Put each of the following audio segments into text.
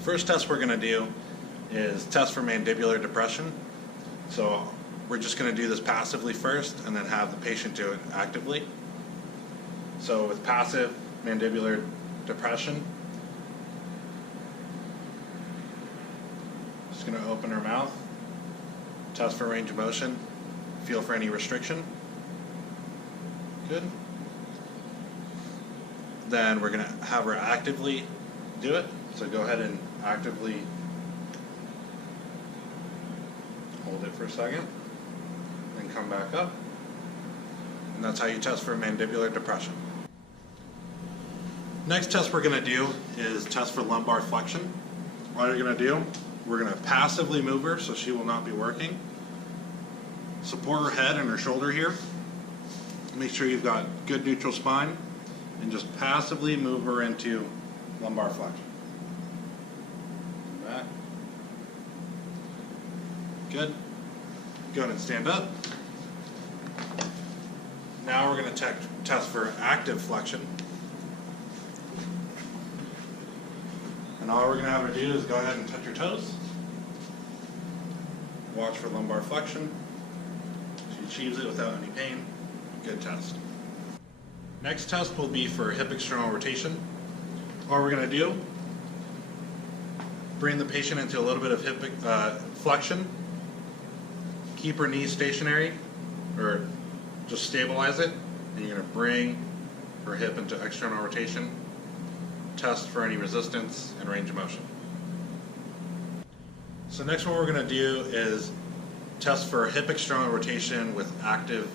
First test we're going to do is test for mandibular depression. So we're just going to do this passively first and then have the patient do it actively. So with passive mandibular depression, just going to open her mouth, test for range of motion, feel for any restriction. Good. Then we're going to have her actively do it. So go ahead and actively hold it for a second, then come back up. And that's how you test for mandibular depression. Next test we're going to do is test for lumbar flexion. What you're going to do, we're going to passively move her so she will not be working. Support her head and her shoulder here. Make sure you've got good neutral spine and just passively move her into lumbar flexion. Back. Good. Go ahead and stand up. Now we're going to test for active flexion. And all we're going to have her do is go ahead and touch her toes. Watch for lumbar flexion. She achieves it without any pain. Good test. Next test will be for hip external rotation. All we're going to do, bring the patient into a little bit of hip flexion. Keep her knees stationary, or just stabilize it, and you're going to bring her hip into external rotation. Test for any resistance and range of motion. So next one we're going to do is test for hip external rotation with active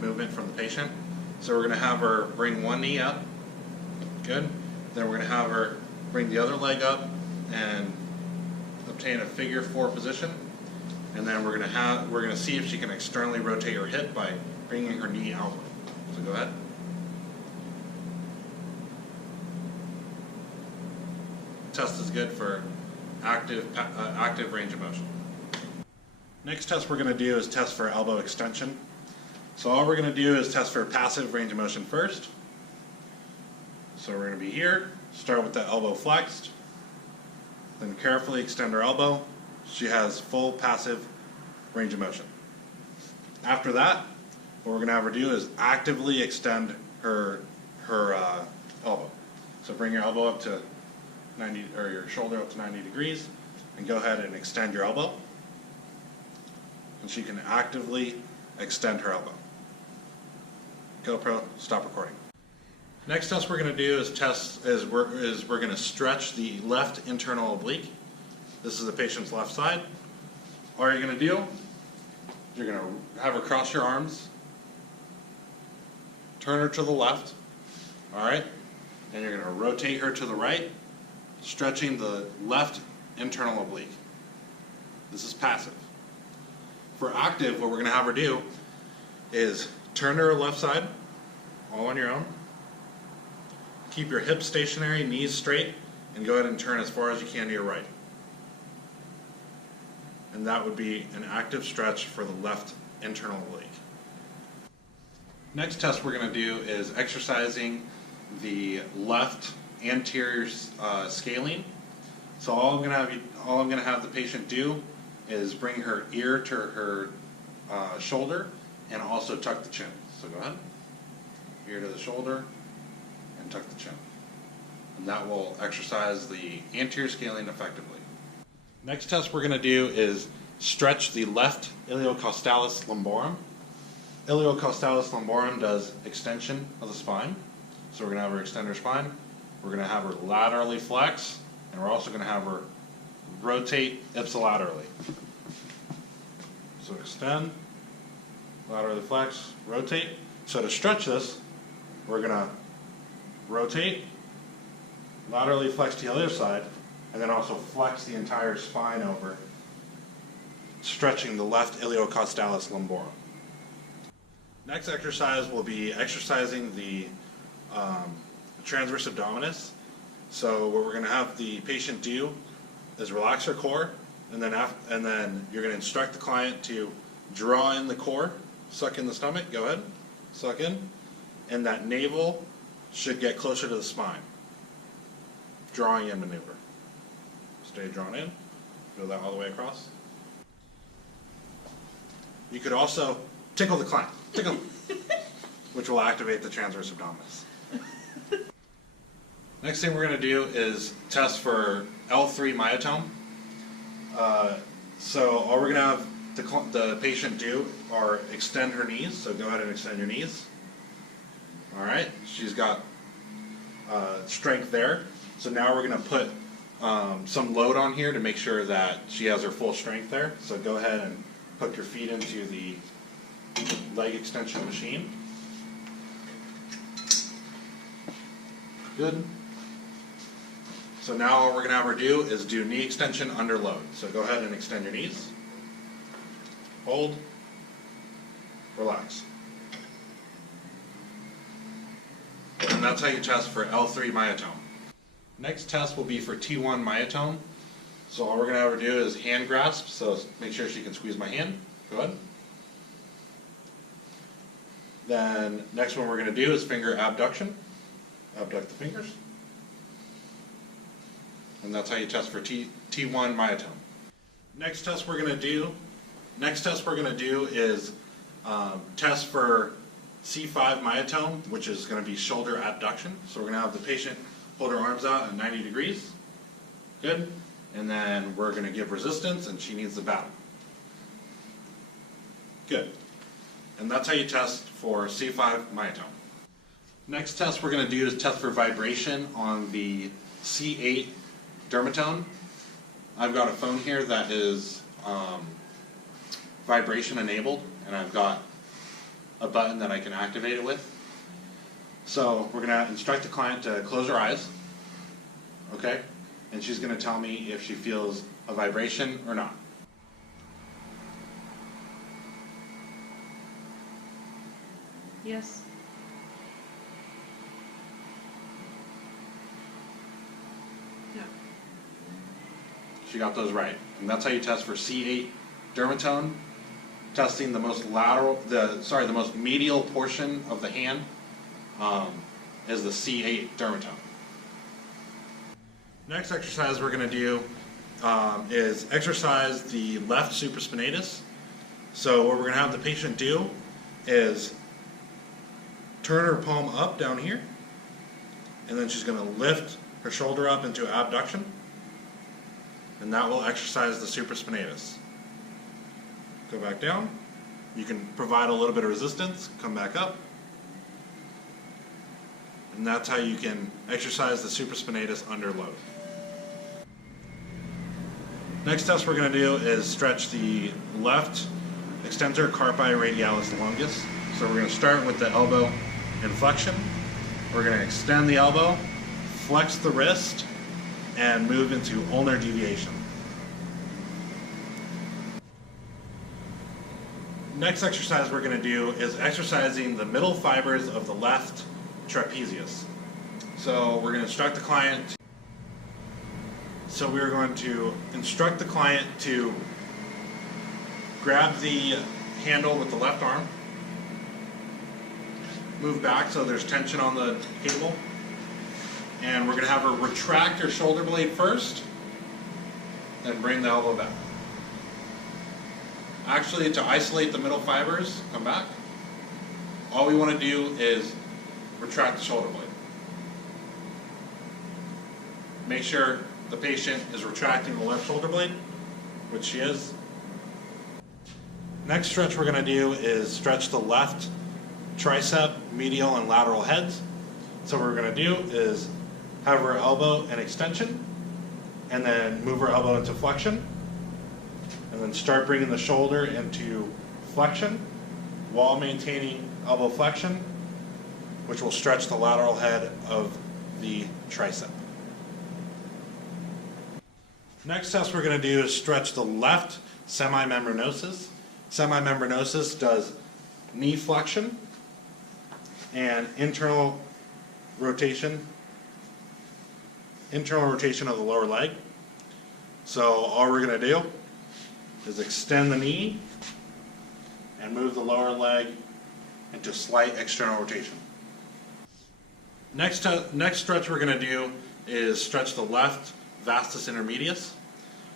movement from the patient. So we're going to have her bring one knee up. Good. Then we're going to have her bring the other leg up and obtain a figure 4 position. And then we're going to see if she can externally rotate her hip by bringing her knee outward. So go ahead. Test is good for active range of motion. Next test we're going to do is test for elbow extension. So all we're going to do is test for passive range of motion first. So we're going to be here, start with the elbow flexed, then carefully extend her elbow. She has full passive range of motion. After that, what we're going to have her do is actively extend her elbow. So bring your elbow up to 90, or your shoulder up to 90 degrees, and go ahead and extend your elbow. And she can actively extend her elbow. GoPro, stop recording. Next test we're going to do is we're going to stretch the left internal oblique. This is the patient's left side. All you're going to do, you're going to have her cross your arms, turn her to the left, all right, and you're going to rotate her to the right, stretching the left internal oblique. This is passive. For active, what we're going to have her do is turn to her left side, all on your own. Keep your hips stationary, knees straight, and go ahead and turn as far as you can to your right. And that would be an active stretch for the left internal oblique. Next test we're going to do is exercising the left anterior scalene. So all I'm going to have the patient do is bring her ear to her shoulder and also tuck the chin. So go ahead, ear to the shoulder and tuck the chin. And that will exercise the anterior scalene effectively. Next test we're going to do is stretch the left iliocostalis lumborum. Iliocostalis lumborum does extension of the spine. So we're going to have her extend her spine. We're going to have her laterally flex, and we're also going to have her rotate ipsilaterally. So extend, laterally flex, rotate. So to stretch this, we're going to rotate, laterally flex to the other side, and then also flex the entire spine over, stretching the left iliocostalis lumborum. Next exercise will be exercising the transverse abdominis. So what we're going to have the patient do is relax her core, and then you're going to instruct the client to draw in the core, suck in the stomach. Go ahead, suck in, and that navel should get closer to the spine. drawing in maneuver. Stay drawn in, go that all the way across. You could also tickle the client, tickle, which will activate the transverse abdominis. Next thing we're going to do is test for L3 myotome. So all we're going to have the patient do are extend her knees, so go ahead and extend your knees. Alright, she's got strength there. So now we're going to put some load on here to make sure that she has her full strength there. So go ahead and hook your feet into the leg extension machine. Good. So now all we're going to have her do is do knee extension under load. So go ahead and extend your knees. Hold. Relax. And that's how you test for L3 myotome. Next test will be for T1 myotome. So all we're going to have her do is hand grasp. So make sure she can squeeze my hand. Go ahead. Then next one we're going to do is finger abduction. Abduct the fingers. And that's how you test for T1 myotome. Next test we're going to do is test for C5 myotome, which is going to be shoulder abduction. So we're going to have the patient hold her arms out at 90 degrees. Good. And then we're going to give resistance, and she needs the battle. Good. And that's how you test for C5 myotome. Next test we're going to do is test for vibration on the C8 dermatome. I've got a phone here that is vibration enabled, and I've got a button that I can activate it with. So we're going to instruct the client to close her eyes, okay? And she's going to tell me if she feels a vibration or not. Yes. No. She got those right. And that's how you test for C8 dermatome. Testing the most the most medial portion of the hand is the C8 dermatome. Next exercise we're going to do is exercise the left supraspinatus. So what we're going to have the patient do is turn her palm up down here, and then she's going to lift her shoulder up into abduction, and that will exercise the supraspinatus. Go back down. You can provide a little bit of resistance, come back up. And that's how you can exercise the supraspinatus under load. Next test we're going to do is stretch the left extensor carpi radialis longus. So we're going to start with the elbow in flexion. We're going to extend the elbow, flex the wrist, and move into ulnar deviation. Next exercise we're going to do is exercising the middle fibers of the left trapezius. So we're going to instruct the client. So we're going to instruct the client to grab the handle with the left arm, move back so there's tension on the cable, and we're going to have her retract her shoulder blade first, then bring the elbow back. Actually, to isolate the middle fibers, come back. All we want to do is retract the shoulder blade. Make sure the patient is retracting the left shoulder blade, which she is. Next stretch we're going to do is stretch the left tricep, medial, and lateral heads. So what we're going to do is have her elbow in extension, and then move her elbow into flexion. And then start bringing the shoulder into flexion while maintaining elbow flexion, which will stretch the lateral head of the tricep. Next test we're going to do is stretch the left semimembranosus. Semimembranosus does knee flexion and internal rotation of the lower leg. So all we're going to do is extend the knee and move the lower leg into slight external rotation. Next stretch we're going to do is stretch the left vastus intermedius.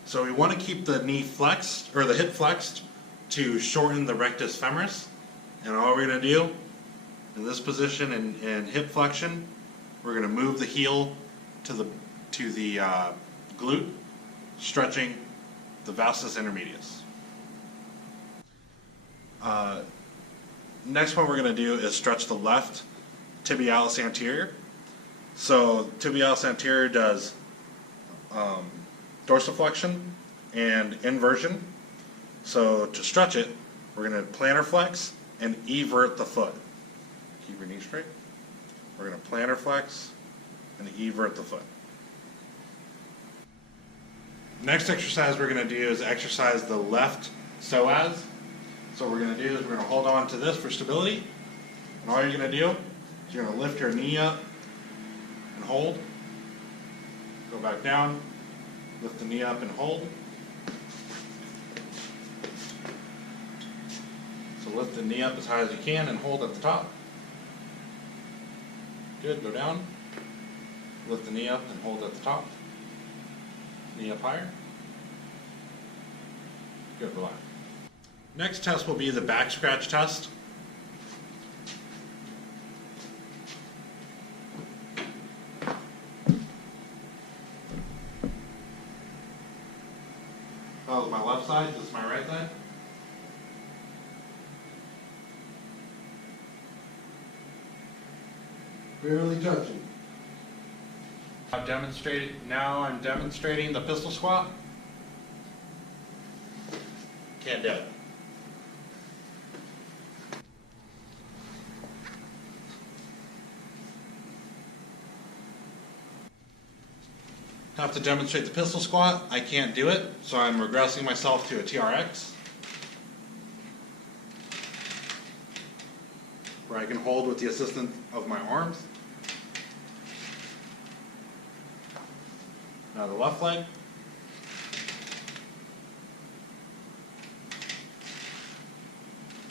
So we want to keep the knee flexed, or the hip flexed, to shorten the rectus femoris. And all we're going to do in this position in hip flexion, we're going to move the heel to the glute, stretching the vastus intermedius. Next one we're going to do is stretch the left tibialis anterior. So tibialis anterior does dorsiflexion and inversion. So to stretch it, we're going to plantar flex and evert the foot. Keep your knee straight. We're going to plantar flex and evert the foot. Next exercise we're going to do is exercise the left psoas. So what we're going to do is we're going to hold on to this for stability. And all you're going to do is you're going to lift your knee up and hold. Go back down. Lift the knee up and hold. So lift the knee up as high as you can and hold at the top. Good, go down. Lift the knee up and hold at the top. Knee up higher. Good, relax. Next test will be the back scratch test. That was my left side, this is my right side. Barely touching. Now I'm demonstrating the pistol squat. Can't do it. Have to demonstrate the pistol squat. I can't do it, so I'm regressing myself to a TRX, where I can hold with the assistance of my arms. Now the left leg.